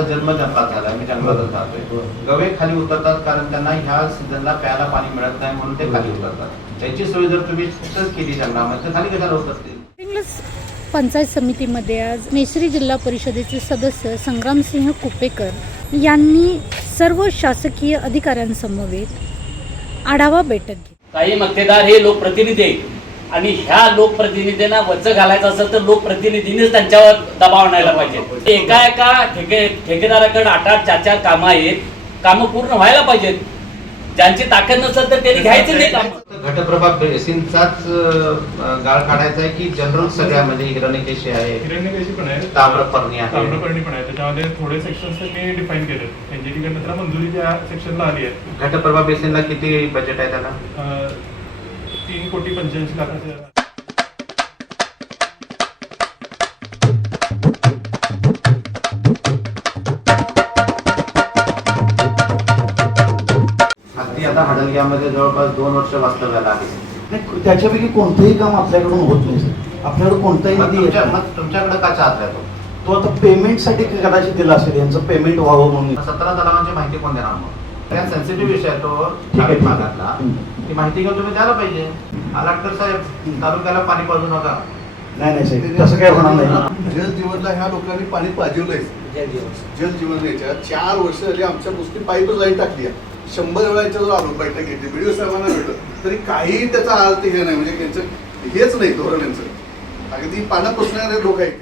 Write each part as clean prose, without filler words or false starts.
माझा जन्म जंगलात झाला, मी जंगलातच राहतोय. गवे खाली उतरतात कारण त्यांना ह्या सीझनला प्यायला पाणी मिळत नाही म्हणून ते खाली उतरतात. त्याची सोय जर तुम्ही केली जंगलामध्ये तर खाली कशाला उतरतील. पंचायत समितीमध्ये आज मेसरी जिल्हा परिषदेचे सदस्य संग्रामसिंह कुपेकर यांनी सर्व शासकीय अधिकाऱ्यांसमवेत आढावा बैठक घेतली. काही मक्तेदार हे लोकप्रतिनिधी आहेत आणि ह्या लोकप्रतिनिधींना वच्च घालायचं असेल तर लोकप्रतिनिधींनीच त्यांच्यावर दबाव आणायला पाहिजे. एका ठेकेदाराकडे 8-8, 4-4 कामं आहेत. कामं पूर्ण व्हायला पाहिजेत. ज्यांची ताकद नसेल तर त्यांनी घ्यायचं नाही काम. घटप्रभा बेसिनचाच गाळ काढायचा आहे की जनरल सगळ्यामध्ये हिरण्यकेशी आहे, हिरण्यकेशी पण आहे, ताम्रपर्णी आहे, ताम्रपर्णी पण आहे. त्याच्यामध्ये थोडे सेक्शन्स मी डिफाईन केले. एनजीटीकडनं त्याला मंजुरी त्या सेक्शनला आली आहे. घटप्रभा बेसिनला किती बजेट आहे त्याला? 3,85,00,000. आता हडलग्यामध्ये जवळपास 2 वर्ष वास्तव्याला आहे. त्याच्यापैकी कोणतंही काम आपल्याकडून होत नाही सर. आपल्याकडे कोणताही निधी तुमच्याकडे का चार्ज आहे तो आता पेमेंटसाठी कदाचित दिला असेल, यांचं पेमेंट व्हावं म्हणून. 17 तलावांची माहिती कोण देणार मग? या सेन्सिटिव्ह विषय आहे तो भागातला. ती माहिती घेऊन तुम्ही द्यायला पाहिजे. आलाटकर साहेब, तालुक्याला पाणी पाजू नका. नाही साहेब, तसं काय होणार नाही. जल जीवनला ह्या लोकांनी पाणी पाजवलंय. जल जीवन याच्या 4 वर्ष झाली आमच्या नुसती पाईप लाईन टाकली आहे. 100 वेळा याच्यावर आलो बैठक घेतली, बीडीओ साहेबांना भेटलं तरी काही त्याचा अर्थ हे नाही. म्हणजे त्यांचं हेच नाही धोरण यांचं. अगदी पाण्यात पुसणारे लोक आहेत.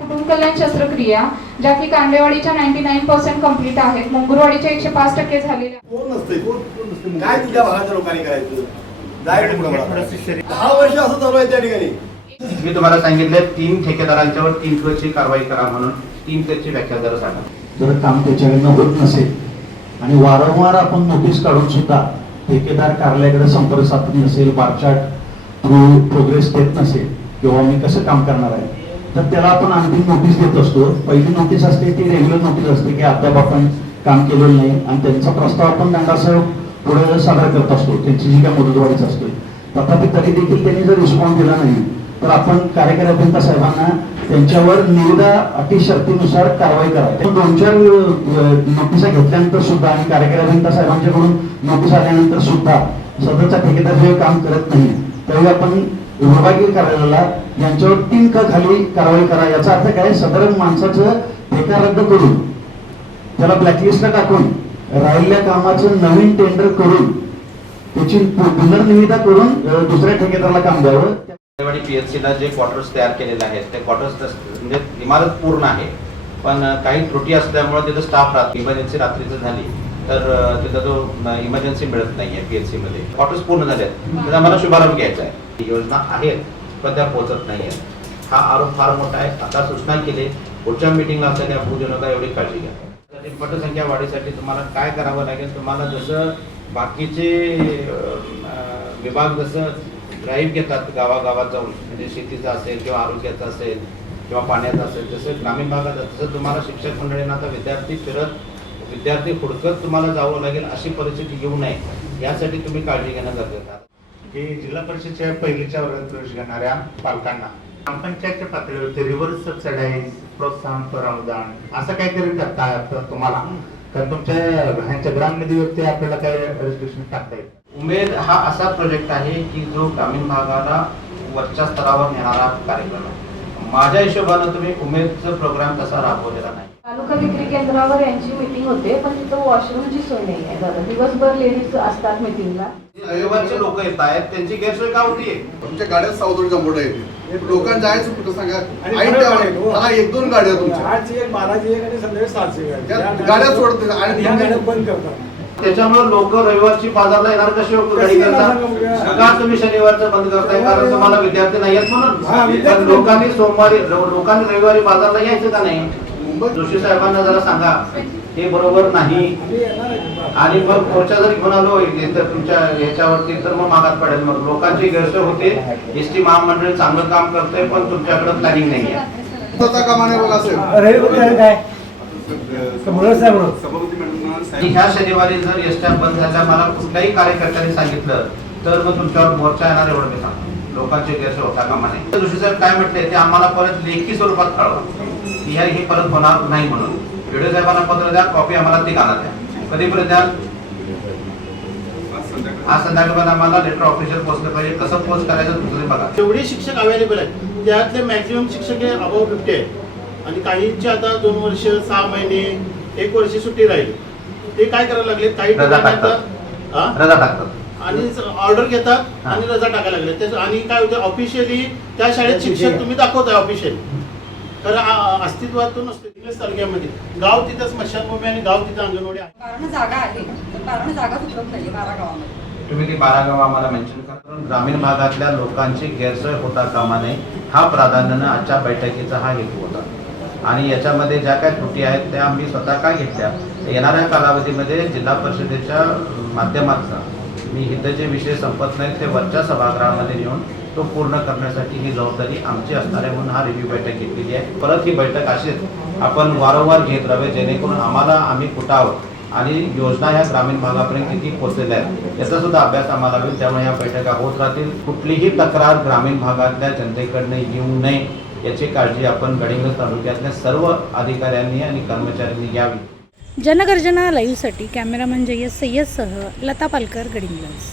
कुटुंब कल्याण शस्त्रक्रिया ज्या की कांदेवाडीच्या 99% कंप्लीट आहेत, मुंगुरवाडीच्या 105% झालेल्या. कोण नसते, कोण नसते. काय तुझ्या भागाच्या लोकांनी करायचं? 10 वर्ष असं चालू आहे त्या ठिकाणी. मी तुम्हाला सांगितले 3 ठेकेदारांच्यावर 3 फेजची कारवाई करा म्हणून. 3 फेजची व्याख्या जरा सांगा. जर काम त्याच्याकडनं होत नसेल आणि वारंवार आपण नोटीस काढून सुद्धा ठेकेदार कार्यालयाकडे संपर्क साधत नसेल, बारचार्ट थ्रू प्रोग्रेस देत नसेल किंवा मी कसं काम करणार आहे, तर त्याला आपण अंतिम नोटीस देत असतो. पहिली नोटीस असते ती रेग्युलर नोटीस असते की अद्याप आपण काम केलेलं नाही आणि त्यांचा प्रस्ताव आपण दंडासह पुढे सादर करत असतो. त्यांची जी काय मुदतवाढीच असते. तथापि तरी देखील त्यांनी जर रिस्पॉन्स दिला नाही तर आपण कार्यकारी अभियंता साहेबांना त्यांच्यावर निविदा अटी शर्तीनुसार कारवाई करा. 2-4 नोटिसा घेतल्यानंतर सुद्धा आणि कार्यकारी अभियंता साहेबांच्याकडून नोटीस आल्यानंतर सुद्धा सदरचा ठेकेदार जेव्हा काम करत नाही त्यावेळी आपण विभागीय कार्यालयाला यांच्यावर 3 खाली कारवाई करा. याचा अर्थ काय? सदर माणसाचं ठेका रद्द करून त्याला ब्लॅकलिस्टला टाकून राहिलेल्या कामाचं नवीन टेंडर करून त्याची पुनर्निविदा करून दुसऱ्या ठेकेदाराला काम द्यावं. पीएचसीला जे क्वार्टर्स तयार केलेले आहेत ते क्वार्टर्स म्हणजे इमारत पूर्ण आहे, पण काही त्रुटी असल्यामुळे तिथं स्टाफ राहतो. इमर्जन्सी रात्रीचं झाली तर तिथं जो इमर्जन्सी मिळत नाही आहे पीएचसी मध्ये. क्वार्टर्स पूर्ण झाले आहेत, त्याचा मला शुभारंभ घ्यायचा आहे. योजना आहेत पण त्या पोहोचत नाही आहेत. हा आरोप फार मोठा आहे. आता सूचना केली, पुढच्या मिटिंगला असं त्या पूजू नका एवढी काळजी घ्या. पटसंख्या वाढीसाठी तुम्हाला काय करावं लागेल? तुम्हाला जसं बाकीचे विभाग जसं ड्राईव्ह घेतात गावागावात जाऊन, म्हणजे शेतीचं असेल किंवा आरोग्याचं असेल किंवा पाण्याचं असेल, जसं ग्रामीण भागात तसं तुम्हाला शिक्षक मंडळींना आता विद्यार्थी हुडकत तुम्हाला जावं लागेल. अशी परिस्थिती येऊ नये यासाठी तुम्ही काळजी घेणं गरजेचं आहे. की जिल्हा परिषदेच्या पहिलीच्या वर्गात प्रवेश घेणाऱ्या पालकांना ग्रामपंचायतच्या पातळीवरती रिव्हर्स सबसिडाईज, प्रोत्साहन कर अनुदान असं काहीतरी करता येतं तुम्हाला? कारण तुमच्या ह्यांच्या ग्रामनिधीवरती आपल्याला काही रेस्ट्रिक्शन टाकता येईल? उमेद हा असा प्रोजेक्ट आहे की जो ग्रामीण भागाला वरच्या स्तरावर नेणारा कार्यक्रम आहे. माझ्या हिशोबानं तुम्ही उमेदचा प्रोग्राम तसा राबवलेला नाही. तालुका विक्री केंद्रावर यांची मीटिंग होते, पण तिथं वॉशरूमची सोय नाही आहे. दिवसभर लेडीज असतात मीटिंगला. रविवारचे लोक येत आहेत, त्यांची गैरसोय का होतीये? तुमच्या गाड्यात सावधून जमवता येते. लोकांना जायचं कुठं सांगा? 1-2 गाड्या तुमच्या 8ची एक, 12ची एक आणि संध्याकाळी 7ची गाड्या सोडते आणि ह्या गाड्या बंद करतात. त्याच्यामुळे लोक रविवारची बाजारला येणार कशी गाडी करतात? का तुम्ही शनिवारचं बंद करताय? कारण तुम्हाला विद्यार्थी नाही आहेत म्हणून. लोकांनी रविवारी बाजारला यायचं का नाही? जोशी साहेबांना जरा सांगा हे बरोबर नाही. आणि मग मोर्चा जर घेऊन आलो तुमच्या ह्याच्यावरती तर मग मागात पडेल. मग लोकांची गैरसोय होते. एसटी महामंडळ चांगलं काम करतंय पण तुमच्याकडे प्लॅनिंग नाही आहे. ह्या शनिवारी जर एसट्या बंद झाल्या मला कुठल्याही कार्यकर्त्यांनी सांगितलं तर मग तुमच्यावर मोर्चा येणार एवढं मी सांगतो. लोकांचे गैरसोय होता कामा नये. जोशी साहेब काय म्हटले ते आम्हाला परत लेखी स्वरूपात कळवा की हे परत होणार नाही म्हणून. व्हिडिओ साहेबांना पत्र द्या, कॉपी आम्हाला ती घाला द्या. कधीपर्यंत द्या? आज संध्याकाळपर्यंत आम्हाला लेटर ऑफिशियल पोचलं पाहिजे. कसं पोच करायचं तुम्ही बघा. जेवढे शिक्षक अवेलेबल आहेत त्यातले मॅक्झिमम शिक्षक हे अबाव 50 आहेत आणि काहींची आता 2 वर्ष 6 महिने 1 वर्ष सुट्टी राहील. ते काय करायला लागले काही रजा ठिकाणी टाकतात. आता रजा टाकतात आणि ऑर्डर घेतात आणि रजा टाकायला लागले. आणि काय होतं ऑफिशियली त्या शाळेत शिक्षक तुम्ही दाखवताय ऑफिशियली तर अस्तित्वात तो नसतो. इंग्लिश तालुक्यामध्ये गाव तिथं स्मशानभूमी आणि गाव तिथं अंगणवाडी आहे. कारण जागा आहे कारण जागा उपलब्ध नाही 12 गावामध्ये. तुम्ही ती 12 गावं आम्हाला मेन्शन करा. ग्रामीण भागातल्या लोकांची गैरसोय होता कामा नये हा प्राधान्यानं आजच्या बैठकीचा हा हेतू होता. आणि याच्यामध्ये ज्या काही त्रुटी आहेत त्या आम्ही स्वतः काय घेतल्या येणाऱ्या कालावधीमध्ये जिल्हा परिषदेच्या माध्यमातून मी इथं जे विषय संपत नाहीत ते वरच्या सभागृहामध्ये नेऊन तो पूर्ण करण्यासाठी ही जबाबदारी आमची असणार आहे म्हणून हा रिव्ह्यू बैठक घेतलेली आहे. परत ही बैठक अशीच आपण वारंवार घेत राहावे जेणेकरून आम्ही कुठं आहोत आणि योजना ह्या ग्रामीण भागापर्यंत किती पोहोचलेल्या आहेत याचा सुद्धा अभ्यास आम्हाला होईल. त्यामुळे या बैठका होत राहतील. कुठलीही तक्रार ग्रामीण भागातल्या जनतेकडनं येऊ नये याची काळजी आपण गडिंग्लज तालुक्यातल्या सर्व अधिकाऱ्यांनी आणि कर्मचाऱ्यांनी घ्यावी. जनगर्जना लाईव्हसाठी कॅमेरामन जय्यद सय्यदसह लता पालकर, गडिंग्लज.